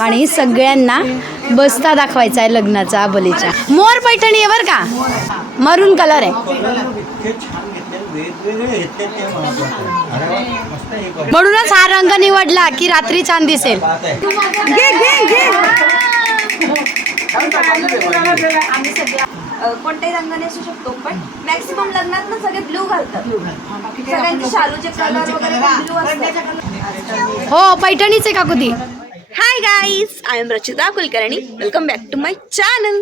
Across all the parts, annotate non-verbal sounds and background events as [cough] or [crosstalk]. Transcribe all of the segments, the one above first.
आणि सगळ्यांना बस्ता दाखवायचा आहे लग्नाचा आबोलीच्या मोर पैठणी आहे बरं का? मरून कलर आहे. म्हणूनच हा रंग निवडला की रात्री छान दिसेल. घे घे घे. आम्ही कोणत्याही रंगाने असू शकतो पण मॅक्सिमम लग्नात ना सगळे ब्लू घालतात. सगळ्यांचे शालूचे कलर वगैरे ब्लू असतात. हो पैठणीच आहे काकू ती hi guys I am Rachita Kulkarni welcome back to my channel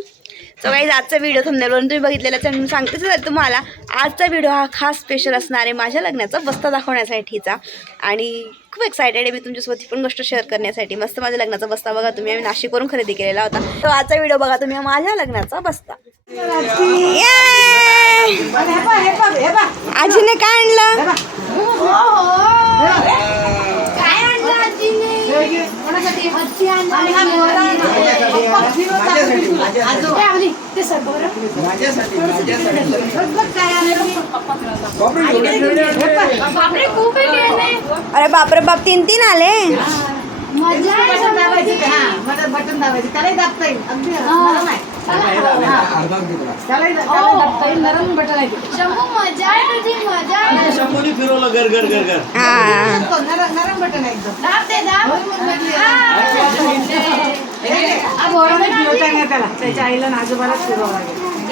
so guys आजचा व्हिडिओ थंबनेलवरून तुम्ही बघितलेलाच आहे. मी सांगतेच आहे तुम्हाला आजचा व्हिडिओ हा खास स्पेशल असणार आहे माझ्या लग्नाचा बस्ता दाखवण्यासाठीचा. आणि खूप एक्सायटेड आहे मी तुमच्यासोबत ही पण गोष्ट शेअर करण्यासाठी. मस्त माझ्या लग्नाचा बस्ता बघा तुम्ही. आम्ही नाशिकवरून खरेदी केलेला होता. तर आजचा व्हिडिओ बघा तुम्ही माझ्या लग्नाचा बस्ता! आजीने काय आणलं काय आणलं आजीने कोणासाठी हत्ती अरे बापरे बाप तीन तीन आले. बटन दाबायचे त्यालाही दाबता येईल. अगदी ते. मजा आहे तुझी मजा आहे. शंभूने फिरवलं घर घर घर घर. हा. तो नरम नरम बटन आहे एकदम. दाब दे, दाब. हा. त्याला. त्याच्या आईला आणि आजोबालाच फिरवावं लागेल.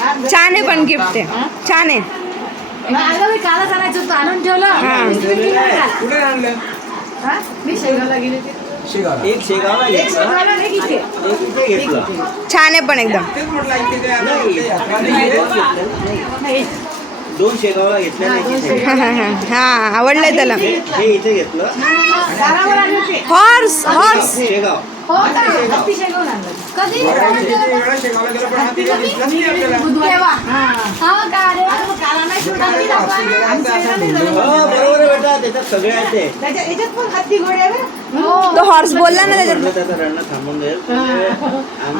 हा, छान आहे पण गिफ्ट आहे. छान आहे. अगं मी कालच आणायचं होतं आणून ठेवलं. कुठे आणलं? हा? मी शेगावला गेले होते. एक इथे. घेतलं. छान आहे पण एकदम. दोन शेगावला. इथे हा, आवडलंय त्याला. हे हे इथे घेतलं. हॉर्स हॉर्स शेगाव हो का. हा. नाही बरोबर. त्याच्यात सगळे आहे ते त्याच्या- याच्यात पण हत्ती घोडे आहे बरं. तो हॉर्स बोलला ना त्याच्यात म्हटलं त्याचं रडणं थांबून जाईल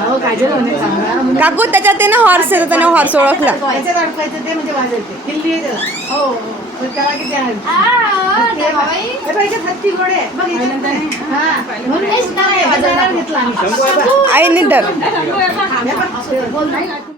हो काजल म्हणे चांगला काकू त्याच्यात ते ना हॉर्स आहे त्याने हॉर्स ओळखला त्याच्यात अडकायचं ते म्हणजे वाजायचे किल्ली आहे त्याला हो हो. पण त्याला किती आहे आ, तेव्हा बाई. हे बघ, याच्यात हत्ती घोडे आहे. बघ याच्यात हा. म्हणून हेच नाव आहे. बाजारात घेतला आम्ही. शंभू आहे बा. आईने तर हे बघ, बोल नाही.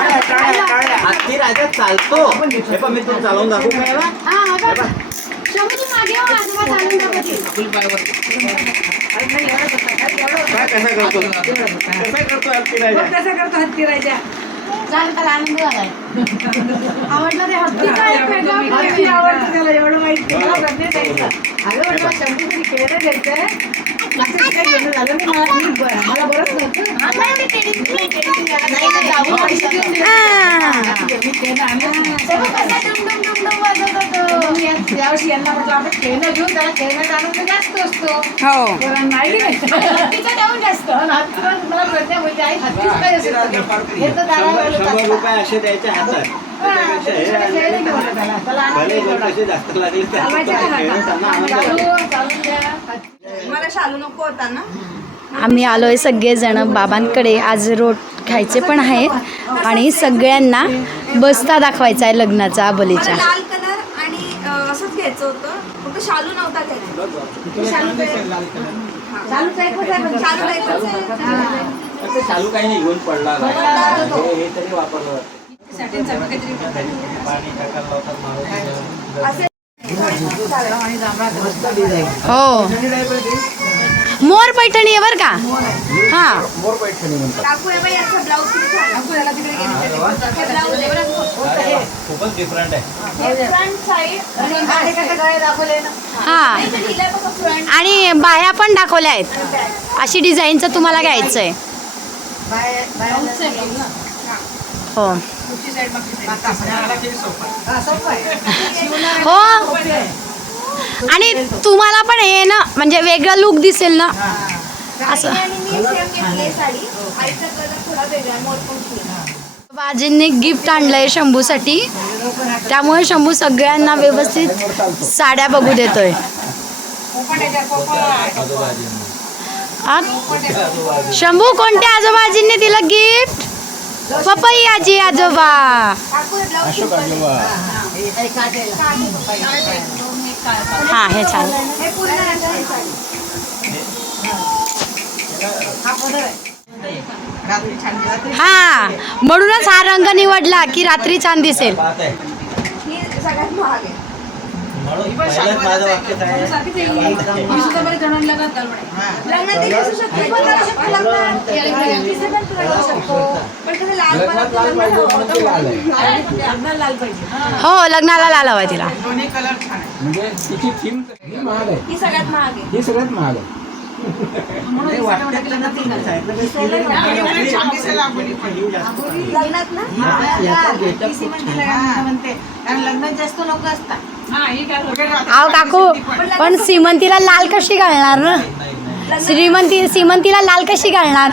हत्ती राजा चालतो. हे पण मी तुला चालवून दाखवू का याला? हा, हा तू मागे हो, आजोबा चालून दाखवतील. काय कसा करतो? कसा करतो हत्ती राजा? बघ कसं करतो हत्ती राजा. चालेल, त्याला आनंद झालाय. आवडलं ते हत्ती काय वेगळं हत्ती काय? आवडतं त्याला एवढं माहिती अगं म्हटलं शंभू कधी खेळलं द्यायचं मला बरंच नव्हतं जाऊ मी यावर्षी यांना म्हटलं आपण खेळणं घेऊन त्याला खेळण्याचा आनंद जास्त असतो हो नाही? जास्त. मला प्रज्ञा बोलते, आई हत्तीच काय असेल हे तर रुपये असे द्यायचे हातात शालू आम्ही आलोय सगळेजण. बाबांकडे आज रोट खायचे पण आहेत. आणि सगळ्यांना बस्ता दाखवायचा आहे लग्नाचा आबोलीच्या मला लाल कलर आणि अ, असंच घ्यायचं होतं. फक्त शालू नव्हता घ्यायचा. शालू चालू काही नाही घेऊन पडला नाही. हे हे तरी वापरलं हो. मोर पैठणी आहे बरं का? हा. हे खूपच डिफरंट आहे. हे आणि हा बाह्या पण दाखवल्या आहेत. अशी डिझाईनचं तुम्हाला घ्यायचं आहे बाय बाय हो. हा. हो. आणि तुम्हाला पण हे ना म्हणजे वेगळं लुक दिसेल ना. असं. आणि मी सेम घेतली साडी. आईचा कलर थोडा वेगळा आहे, मोरपंखी आहे. बाजींनी गिफ्ट आणलंय शंभूसाठी. त्यामुळे शंभू सगळ्यांना व्यवस्थित साड्या बघू देतोय? शंभू कोणत्या आजोबाजींनी दिलं गिफ्ट पपई आजी आजोबा. अशोक हा हे छान. हा म्हणूनच हा रंग निवडला की रात्री छान दिसेल. ही हवं हो. लग्नाला लाल हवाय तिला. दोन्ही कलर छान आहे म्हणजे तिची थीम ही महाग ही सगळ्यात महाग ही सगळ्यात महाग ही. लग्नात ना. लग्नात जास्त लोक असतात. आहो? काकू पण श्रीमंतीला लाल कशी घालणार ना? श्रीमंती श्रीमंतीला लाल कशी घालणार?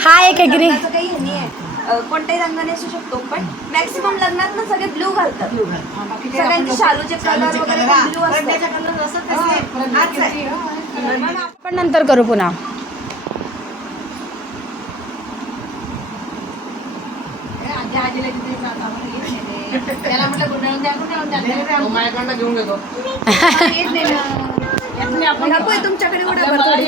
हा एक आहे कोणत्याही रंगाने असू शकतो पण मॅक्सिमम लग्नात ना सगळे ब्लू घालतात. सगळ्यांचे शालूचे कलर वगैरे ब्लू असतात. आपण नंतर करू पुन्हा. माझ्याकडनं घेऊन घेतो. [laughs] काकू, हे तुमच्याकडे उडा बरं थोडी.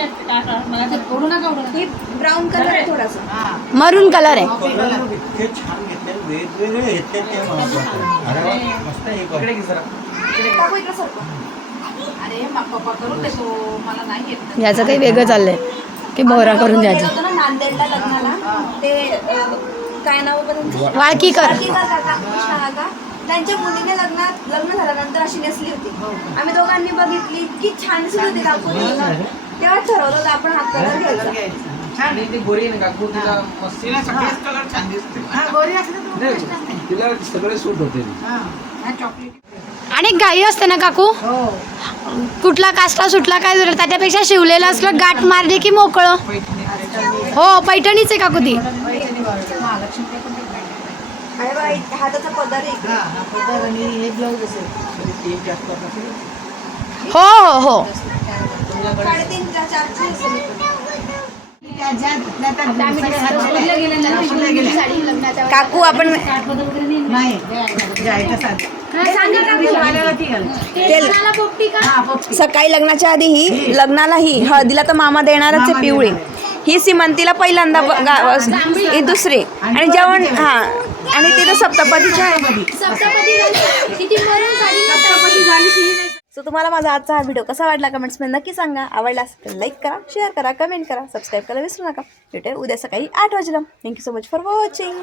ही ब्राऊन कलर आहे. थोडासा. मरून कलर आहे. कलर इतके छान घेतले वेगवेगळे घेतले ते महत्वाचं अरे वा, मस्त आहे हे पण. इकडे घे जरा. काकू इकडे सरकवा. अरे पप्पा करून देतो मला नाही येत. याचं काही वेगळं चाललंय की बोहरा करून गेलो द्यायचं. होतो ना नांदेडला लग्नाला. ते अं, काय नाव त्यांचं? वाळकीकर. वाळकीकर काका. कृष्णा काका. त्यांच्या मुलीने लग्नात लग्न झाल्यानंतर अशी नेसली होती. आम्ही दोघांनी बघितली इतकी छान दिसत होती काकूनी तेव्हा ठरवलं होतं आपण हा कलर घ्यायचा. छान. आणि ती गोरी आहे ना काकू तिला मस्त तिला सगळेच कलर छान दिसते. गोरी असली तर मग प्रश्नच नाही. नाही, तिला सगळे सूट होते. हा. हा, चॉकलेटी आणि गाई असते ना काकू? हो. कुठला काष्टा सुटला काय झालं त्याच्यापेक्षा शिवलेलं असलं गाठ मारली की मोकळं? हो पैठणीच आहे काकू ती महालक्ष्मी पण ते पैठणी. आणि बघा इथे हाताचा पदर आहे इकडे. हा, हा, पदर आणि हे ब्लाऊज असेल. तरी तीन जास्त असेल. हो हो हो. साडेतीन चा- चारची असेल इकडे. त्या ज्या धुतल्या त्या सगळ्या वापरल्या गेल्या. काकू आपण नाही. आहे त्या. हा, पोपटी. सकाळी लग्नाच्या आधी ही लग्नाला ही हळदीला तर मामा देणारच आहे पिवळी. ही सीमंतीला पहिल्यांदा ब- गा- ही दुसरी. आणि जेवण हा. आणि तिथं सप्तपदीच्या आहे. सो तुम्हाला माझा आजचा हा व्हिडिओ कसा वाटला कमेंट्समध्ये नक्की सांगा. आवडला असेल तर लाईक करा शेअर करा कमेंट करा सबस्क्राईब करायला विसरू नका. भेटूया उद्या सकाळी आठ वाजेला thank you so much for watching